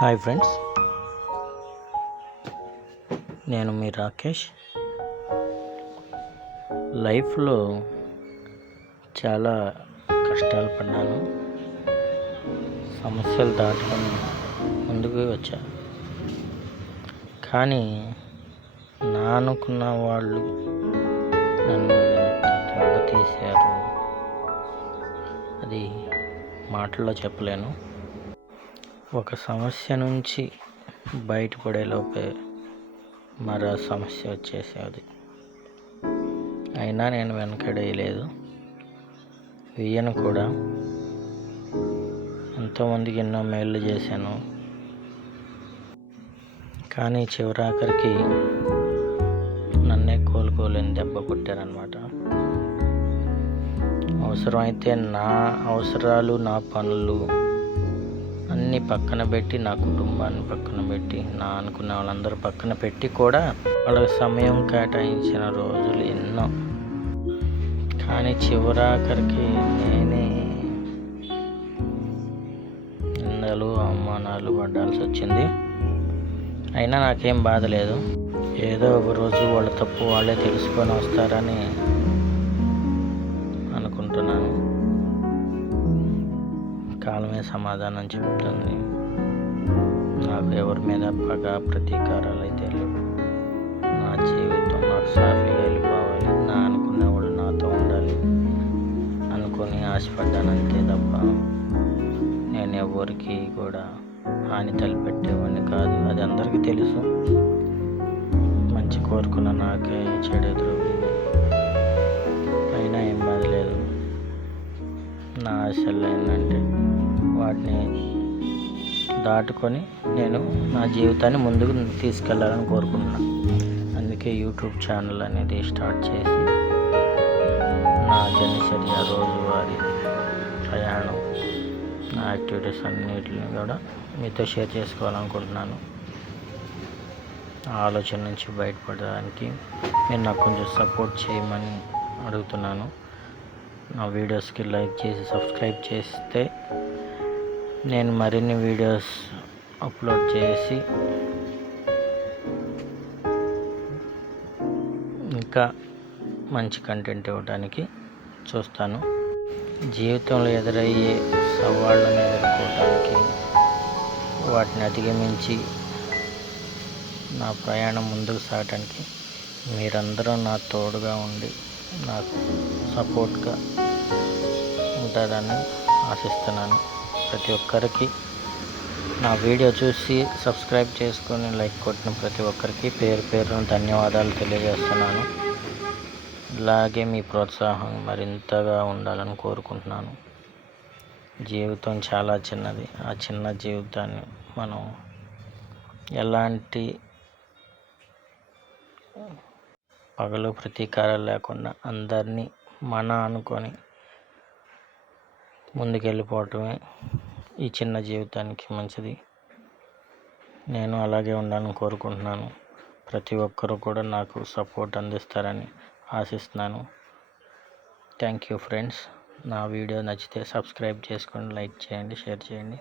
Hi friends, నేను మీ రాకేష్. లైఫ్లో చాలా కష్టాలు పడ్డాను, సమస్యలు దాటుకొని ముందుకు వచ్చా. కానీ నా అనుకున్న వాళ్ళు నన్ను ఎంత దెబ్బతీశారు, అది మాటల్లో చెప్పలేను. ఒక సమస్య నుంచి బయటపడేలోపే మరో సమస్య వచ్చేసేది. అయినా నేను వెనకడేయలేదు, వెయ్యను కూడా. ఎంతోమందికి ఎన్నో మేళ్ళు చేశాను. కానీ చివరాఖరికి నన్నే కోలుకోలేని దెబ్బ కొట్టారనమాట. అవసరమైతే నా అవసరాలు, నా పనులు అన్నీ పక్కన పెట్టి, నా కుటుంబాన్ని పక్కన పెట్టి, నా అనుకున్న వాళ్ళందరూ పక్కన పెట్టి కూడా వాళ్ళకి సమయం కేటాయించిన రోజులు ఎన్నో. కానీ చివరాఖరికి నేనే నిందలు, అవమానాలు పడాల్సి వచ్చింది. అయినా నాకేం బాధ లేదు. ఏదో ఒక రోజు వాళ్ళ తప్పు వాళ్ళే తెలుసుకొని వస్తారని అనుకుంటున్నాను. కాలమే సమాధానం చెప్తుంది. నాకు ఎవరి మీద పగ, ప్రతీకారాలు అయితే లేవు. నా జీవితం నాకు సాఫీగా వెళ్ళిపోవాలి, నా అనుకునేవాడు నాతో ఉండాలి అనుకొని ఆశపడ్డాను, అంతే తప్ప నేను ఎవరికి కూడా హాని తలపెట్టేవాడిని కాదు. అది అందరికీ తెలుసు. మంచి కోరుకున్న నాకే చెడు ఎదురవుతుంది. అయినా ఏం బాధ లేదు. నా ఆశలు ఏంటంటే వాటిని దాటుకొని నేను నా జీవితాన్ని ముందుకు తీసుకెళ్ళాలని కోరుకుంటున్నాను. అందుకే యూట్యూబ్ ఛానల్ అనేది స్టార్ట్ చేసి నా దినచర్య, రోజువారీ ప్రయాణం, నా యాక్టివిటీస్ అన్నిటిని కూడా మీతో షేర్ చేసుకోవాలనుకుంటున్నాను. ఆ ఆలోచన నుంచి బయటపడడానికి మీరు నాకు కొంచెం సపోర్ట్ చేయమని అడుగుతున్నాను. నా వీడియోస్కి లైక్ చేసి సబ్స్క్రైబ్ చేస్తే నేను మరిన్ని వీడియోస్ అప్లోడ్ చేసి ఇంకా మంచి కంటెంట్ ఇవ్వడానికి చూస్తాను. జీవితంలో ఎదురయ్యే సవాళ్ళను ఎదుర్కోవడానికి, వాటిని అధిగమించి నా ప్రయాణం ముందుకు సాగడానికి మీరందరూ నా తోడుగా ఉండి నాకు సపోర్ట్గా ఉంటారని ఆశిస్తున్నాను. ప్రతి ఒక్కరికి నా వీడియో చూసి సబ్స్క్రైబ్ చేసుకొని లైక్ కొట్టిన ప్రతి ఒక్కరికి పేరు పేరున ధన్యవాదాలు తెలియజేస్తున్నాను. ఇలాగే మీ ప్రోత్సాహం మరింతగా ఉండాలని కోరుకుంటున్నాను. జీవితం చాలా చిన్నది. ఆ చిన్న జీవితాన్ని మనం ఎలాంటి పగలు, ప్రతీకారాలు లేకుండా అందరినీ అనుకొని ముందుకెళ్ళిపోవటమే ఈ చిన్న జీవితానికి మంచిది. నేను అలాగే ఉండాలని కోరుకుంటున్నాను. ప్రతి ఒక్కరూ కూడా నాకు సపోర్ట్ అందిస్తారని ఆశిస్తున్నాను. Thank you friends. నా వీడియో నచ్చితే సబ్స్క్రైబ్ చేసుకోండి, లైక్ చేయండి, షేర్ చేయండి.